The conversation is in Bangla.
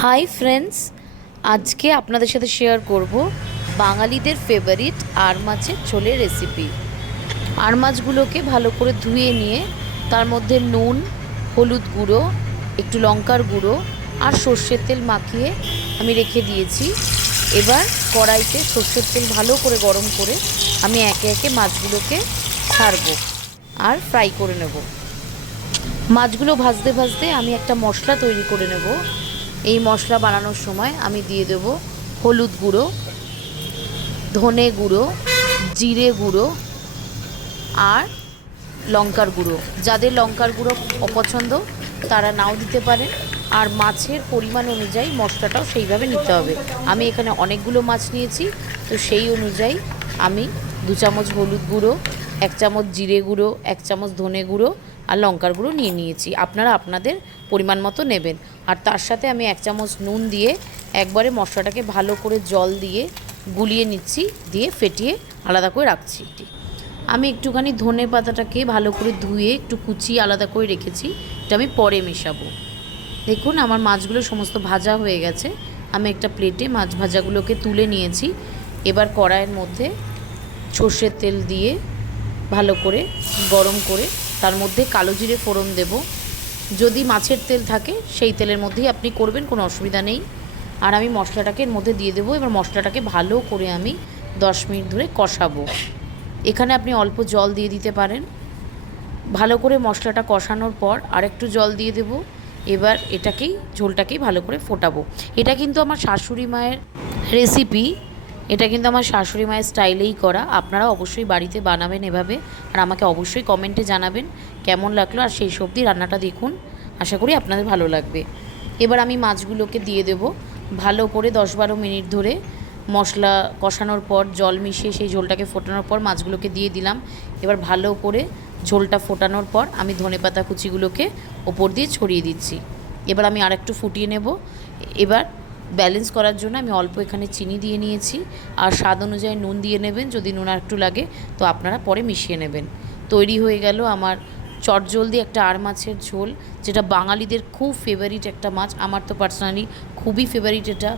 হাই ফ্রেন্ডস, আজকে আপনাদের সাথে শেয়ার করব বাঙালিদের ফেভারিট আর মাছের ঝোলের রেসিপি। আর মাছগুলোকে ভালো করে ধুয়ে নিয়ে তার মধ্যে নুন, হলুদ গুঁড়ো, একটু লঙ্কার গুঁড়ো আর সর্ষের তেল মাখিয়ে আমি রেখে দিয়েছি। এবার কড়াইতে সর্ষের তেল ভালো করে গরম করে আমি একে একে মাছগুলোকে ছাড়বো আর ফ্রাই করে নেব। মাছগুলো ভাজতে ভাজতে আমি একটা মশলা তৈরি করে নেব। এই মশলা বানানোর সময় আমি দিয়ে দেব হলুদ গুঁড়ো, ধনে গুঁড়ো, জিরে গুঁড়ো আর লঙ্কার গুঁড়ো। যাদের লঙ্কার গুঁড়ো অপছন্দ তারা নাও দিতে পারেন। আর মাছের পরিমাণ অনুযায়ী মশলাটাও সেইভাবে নিতে হবে। আমি এখানে অনেকগুলো মাছ নিয়েছি, তো সেই অনুযায়ী আমি 2 চামচ হলুদ গুঁড়ো, 1 চামচ জিরে গুঁড়ো, 1 চামচ ধনে গুঁড়ো আর লঙ্কার গুঁড়ো নিয়ে নিয়েছি। আপনারা আপনাদের পরিমাণ মতো নেবেন। আর তার সাথে আমি 1 চামচ নুন দিয়ে একবারে মশলাটাকে ভালো করে জল দিয়ে গুলিয়ে নিচ্ছি, দিয়ে ফেটিয়ে আলাদা করে রাখছি। আমি একটুখানি ধনে পাতাটাকে ভালো করে ধুয়ে একটু কুচিয়ে আলাদা করে রেখেছি, এটা আমি পরে মেশাবো। দেখুন আমার মাছগুলো সমস্ত ভাজা হয়ে গেছে। আমি একটা প্লেটে মাছ ভাজাগুলোকে তুলে নিয়েছি। এবার কড়াইয়ের মধ্যে সর্ষের তেল দিয়ে ভালো করে গরম করে তার মধ্যে কালো জিরে ফোড়ন দেব। যদি মাছের তেল থাকে সেই তেলের মধ্যেই আপনি করবেন, কোনো অসুবিধা নেই। আর আমি মশলাটাকে এর মধ্যে দিয়ে দেবো। এবার মশলাটাকে ভালো করে আমি 10 মিনিট ধরে কষাবো। এখানে আপনি অল্প জল দিয়ে দিতে পারেন। ভালো করে মশলাটা কষানোর পর আরেকটু জল দিয়ে দেব। এবার ঝোলটাকেই ভালো করে ফোটাবো। এটা কিন্তু আমার শাশুড়ি মায়ের রেসিপি, এটা কিন্তু আমার শাশুড়ি মায়ের স্টাইলেই করা। আপনারা অবশ্যই বাড়িতে বানাবেন এভাবে, আর আমাকে অবশ্যই কমেন্টে জানাবেন কেমন লাগলো। আর সেই সবজি রান্নাটা দেখুন, আশা করি আপনাদের ভালো লাগবে। এবার আমি মাছগুলোকে দিয়ে দেব। ভালো করে 10-12 মিনিট ধরে মশলা কষানোর পর জল মিশিয়ে সেই ঝোলটাকে ফোটানোর পর মাছগুলোকে দিয়ে দিলাম। এবার ভালো করে ঝোলটা ফোটানোর পর আমি ধনেপাতা কুচিগুলোকে ওপর দিয়ে ছড়িয়ে দিচ্ছি। এবার আমি আরেকটু ফুটিয়ে নেব। এবার ব্যালেন্স করার জন্য আমি অল্প এখানে চিনি দিয়ে নিয়েছি, আর স্বাদ অনুযায়ী নুন দিয়ে নেবেন। যদি নুন আর একটু লাগে তো আপনারা পরে মিশিয়ে নেবেন। তৈরি হয়ে গেল আমার চটজলদি একটা আর মাছের ঝোল, যেটা বাঙালিদের খুব ফেভারিট একটা মাছ। আমার তো পার্সোনালি খুবই ফেভারিট এটা।